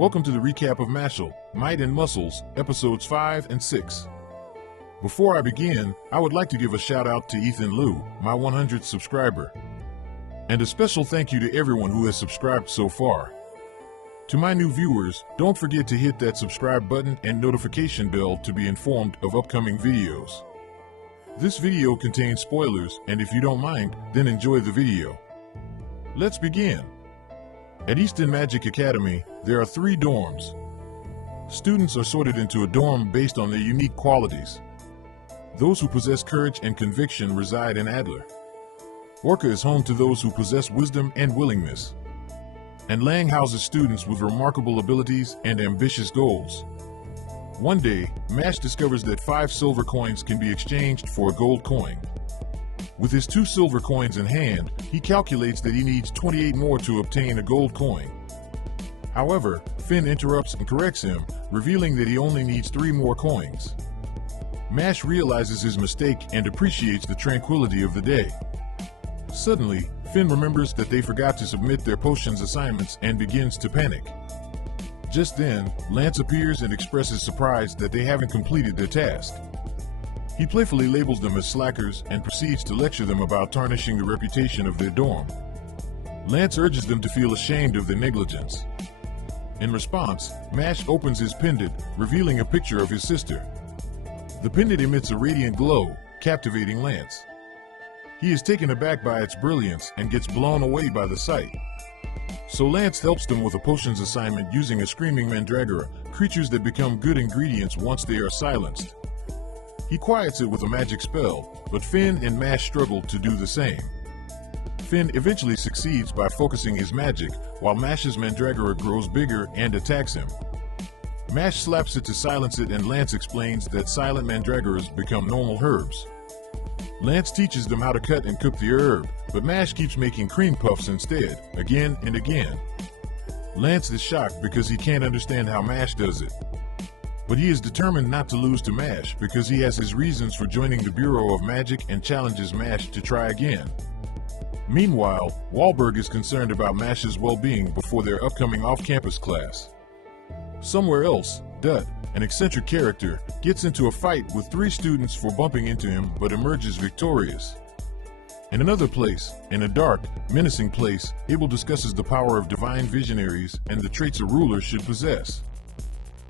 Welcome to the recap of Mashle, Might and Muscles, episodes 5 and 6. Before I begin, I would like to give a shout out to Ethan Liu, my 100th subscriber. And a special thank you to everyone who has subscribed so far. To my new viewers, don't forget to hit that subscribe button and notification bell to be informed of upcoming videos. This video contains spoilers, and if you don't mind, then enjoy the video. Let's begin. At Easton Magic Academy, there are 3 dorms. Students are sorted into a dorm based on their unique qualities. Those who possess courage and conviction reside in Adler. Orca is home to those who possess wisdom and willingness. And Lang houses students with remarkable abilities and ambitious goals. One day, Mash discovers that 5 silver coins can be exchanged for a gold coin. With his 2 silver coins in hand, he calculates that he needs 28 more to obtain a gold coin. However, Finn interrupts and corrects him, revealing that he only needs 3 more coins. Mash realizes his mistake and appreciates the tranquility of the day. Suddenly, Finn remembers that they forgot to submit their potions assignments and begins to panic. Just then, Lance appears and expresses surprise that they haven't completed their task. He playfully labels them as slackers and proceeds to lecture them about tarnishing the reputation of their dorm. Lance urges them to feel ashamed of their negligence. In response, Mash opens his pendant, revealing a picture of his sister. The pendant emits a radiant glow, captivating Lance. He is taken aback by its brilliance and gets blown away by the sight. So Lance helps them with a potions assignment using a screaming mandragora, creatures that become good ingredients once they are silenced. He quiets it with a magic spell, but Finn and Mash struggle to do the same. Finn eventually succeeds by focusing his magic, while Mash's mandragora grows bigger and attacks him. Mash slaps it to silence it, and Lance explains that silent mandragoras become normal herbs. Lance teaches them how to cut and cook the herb, but Mash keeps making cream puffs instead, again and again. Lance is shocked because he can't understand how Mash does it. But he is determined not to lose to Mash because he has his reasons for joining the Bureau of Magic and challenges Mash to try again. Meanwhile, Wahlberg is concerned about Mash's well-being before their upcoming off-campus class. Somewhere else, Dut, an eccentric character, gets into a fight with 3 students for bumping into him but emerges victorious. In another place, in a dark, menacing place, Abel discusses the power of divine visionaries and the traits a ruler should possess.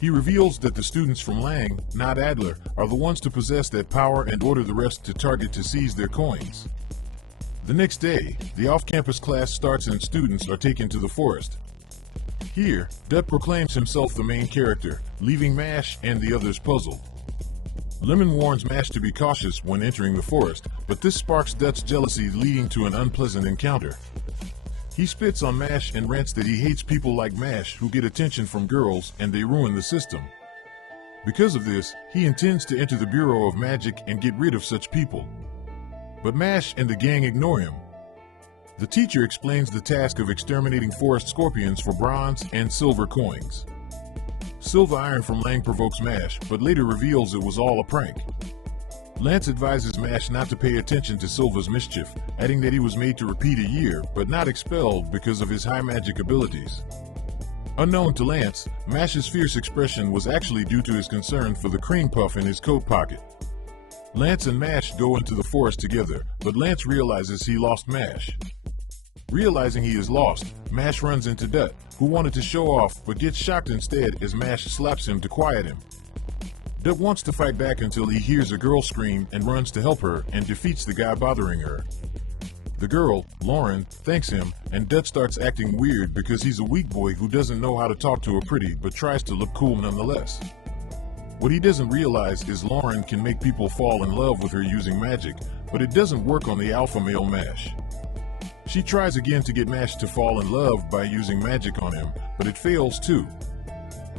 He reveals that the students from Lang, not Adler, are the ones to possess that power and order the rest to target to seize their coins. The next day, the off-campus class starts and students are taken to the forest. Here, Dut proclaims himself the main character, leaving Mash and the others puzzled. Lemon warns Mash to be cautious when entering the forest, but this sparks Dut's jealousy, leading to an unpleasant encounter. He spits on Mash and rants that he hates people like Mash who get attention from girls and they ruin the system. Because of this, he intends to enter the Bureau of Magic and get rid of such people. But Mash and the gang ignore him. The teacher explains the task of exterminating forest scorpions for bronze and silver coins. Silver iron from Lang provokes Mash, but later reveals it was all a prank. Lance advises Mash not to pay attention to Silver's mischief, adding that he was made to repeat a year, but not expelled because of his high magic abilities. Unknown to Lance, Mash's fierce expression was actually due to his concern for the cream puff in his coat pocket. Lance and Mash go into the forest together, but Lance realizes he lost Mash. Realizing he is lost, Mash runs into Dut, who wanted to show off but gets shocked instead as Mash slaps him to quiet him. Dut wants to fight back until he hears a girl scream and runs to help her and defeats the guy bothering her. The girl, Lauren, thanks him, and Dut starts acting weird because he's a weak boy who doesn't know how to talk to a pretty but tries to look cool nonetheless. What he doesn't realize is Lauren can make people fall in love with her using magic, but it doesn't work on the alpha male Mash. She tries again to get Mash to fall in love by using magic on him, but it fails too.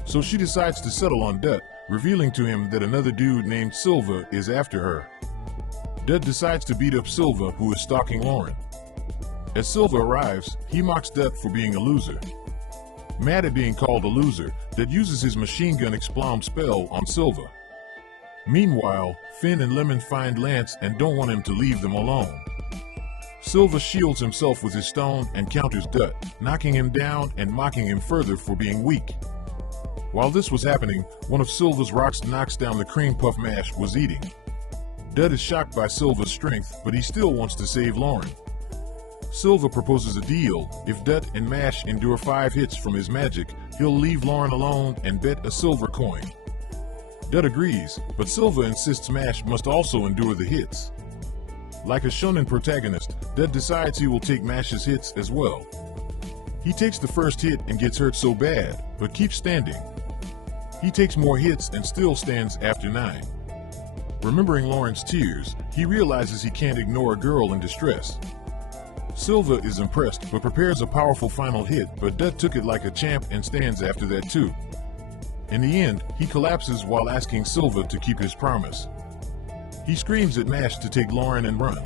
So she decides to settle on Dut, revealing to him that another dude named Silva is after her. Dut decides to beat up Silva, who is stalking Lauren. As Silva arrives, he mocks Dut for being a loser. Mad at being called a loser, Dut uses his machine gun explom spell on Silva. Meanwhile, Finn and Lemon find Lance and don't want him to leave them alone. Silva shields himself with his stone and counters Dut, knocking him down and mocking him further for being weak. While this was happening, one of Silva's rocks knocks down the cream puff Mash was eating. Dut is shocked by Silva's strength, but he still wants to save Lauren. Silva proposes a deal. If Dut and Mash endure 5 hits from his magic, he'll leave Lauren alone and bet a silver coin. Dut agrees, but Silva insists Mash must also endure the hits. Like a Shonen protagonist, Dut decides he will take Mash's hits as well. He takes the first hit and gets hurt so bad, but keeps standing. He takes more hits and still stands after 9. Remembering Lauren's tears, he realizes he can't ignore a girl in distress. Silva is impressed but prepares a powerful final hit, but Dut took it like a champ and stands after that too. In the end, he collapses while asking Silva to keep his promise. He screams at Mash to take Lauren and run.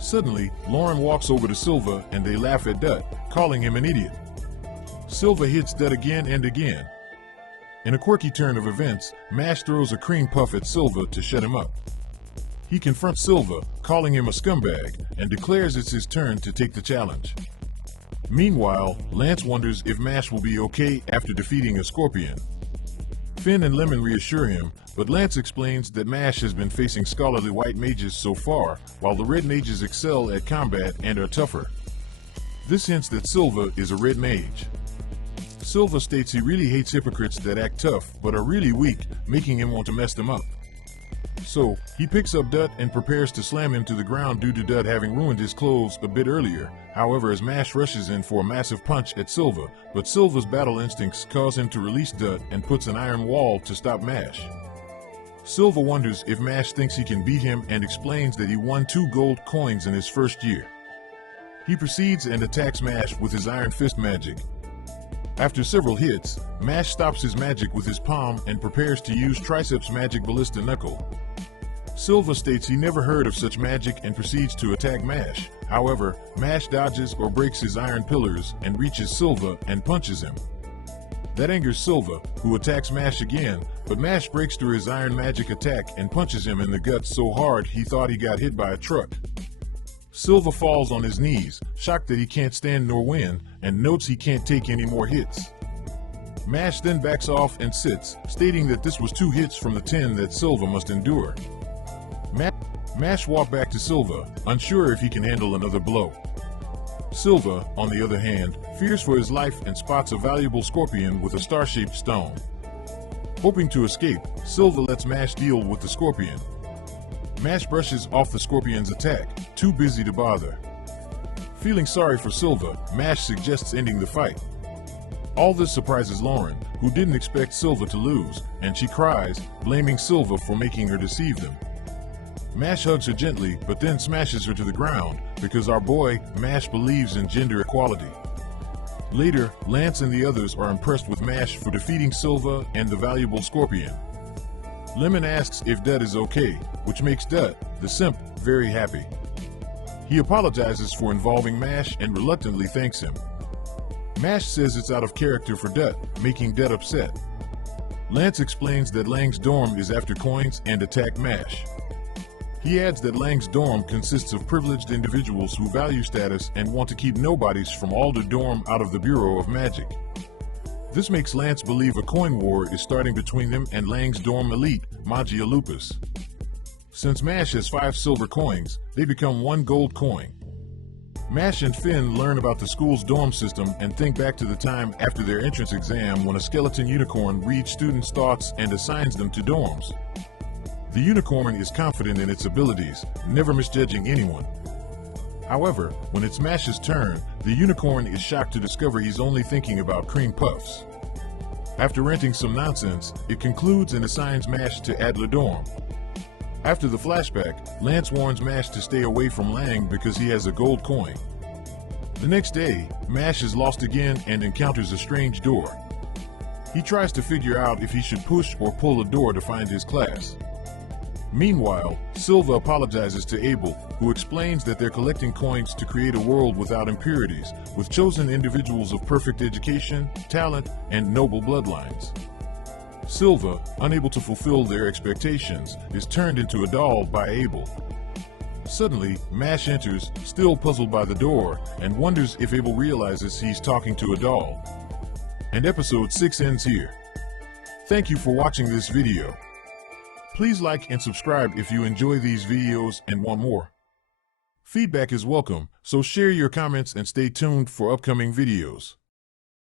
Suddenly, Lauren walks over to Silva and they laugh at Dut, calling him an idiot. Silva hits Dut again and again. In a quirky turn of events, Mash throws a cream puff at Silva to shut him up. He confronts Silva, calling him a scumbag, and declares it's his turn to take the challenge. Meanwhile, Lance wonders if Mash will be okay after defeating a scorpion. Finn and Lemon reassure him, but Lance explains that Mash has been facing scholarly white mages so far, while the red mages excel at combat and are tougher. This hints that Silva is a red mage. Silva states he really hates hypocrites that act tough but are really weak, making him want to mess them up. So, he picks up Dut and prepares to slam him to the ground due to Dut having ruined his clothes a bit earlier. However, as Mash rushes in for a massive punch at Silva, but Silva's battle instincts cause him to release Dut and puts an iron wall to stop Mash. Silva wonders if Mash thinks he can beat him and explains that he won 2 gold coins in his first year. He proceeds and attacks Mash with his Iron Fist magic. After several hits, Mash stops his magic with his palm and prepares to use Triceps' magic Ballista Knuckle. Silva states he never heard of such magic and proceeds to attack Mash. However, Mash dodges or breaks his iron pillars and reaches Silva and punches him. That angers Silva, who attacks Mash again, but Mash breaks through his iron magic attack and punches him in the gut so hard he thought he got hit by a truck. Silva falls on his knees, shocked that he can't stand nor win, and notes he can't take any more hits. Mash then backs off and sits, stating that this was 2 hits from the 10 that Silva must endure. Mash walked back to Silva, unsure if he can handle another blow. Silva, on the other hand, fears for his life and spots a valuable scorpion with a star-shaped stone. Hoping to escape, Silva lets Mash deal with the scorpion. Mash brushes off the scorpion's attack, too busy to bother. Feeling sorry for Silva, Mash suggests ending the fight. All this surprises Lauren, who didn't expect Silva to lose, and she cries, blaming Silva for making her deceive them. Mash hugs her gently, but then smashes her to the ground, because our boy, Mash, believes in gender equality. Later, Lance and the others are impressed with Mash for defeating Silva and the valuable scorpion. Lemon asks if Dut is okay, which makes Dut, the simp, very happy. He apologizes for involving Mash and reluctantly thanks him. Mash says it's out of character for Dut, making Dut upset. Lance explains that Lang's dorm is after coins and attack Mash. He adds that Lang's dorm consists of privileged individuals who value status and want to keep nobodies from Alder dorm out of the Bureau of Magic. This makes Lance believe a coin war is starting between them and Lang's dorm elite, Magia Lupus. Since Mash has 5 silver coins, they become 1 gold coin. Mash and Finn learn about the school's dorm system and think back to the time after their entrance exam when a skeleton unicorn reads students' thoughts and assigns them to dorms. The unicorn is confident in its abilities, never misjudging anyone. However, when it's Mash's turn, the unicorn is shocked to discover he's only thinking about cream puffs. After ranting some nonsense, it concludes and assigns Mash to Adler dorm. After the flashback, Lance warns Mash to stay away from Lang because he has a gold coin. The next day, Mash is lost again and encounters a strange door. He tries to figure out if he should push or pull a door to find his class. Meanwhile, Silva apologizes to Abel, who explains that they're collecting coins to create a world without impurities, with chosen individuals of perfect education, talent, and noble bloodlines. Silva, unable to fulfill their expectations, is turned into a doll by Abel. Suddenly, Mash enters, still puzzled by the door, and wonders if Abel realizes he's talking to a doll. And episode 6 ends here. Thank you for watching this video. Please like and subscribe if you enjoy these videos and want more. Feedback is welcome, so share your comments and stay tuned for upcoming videos.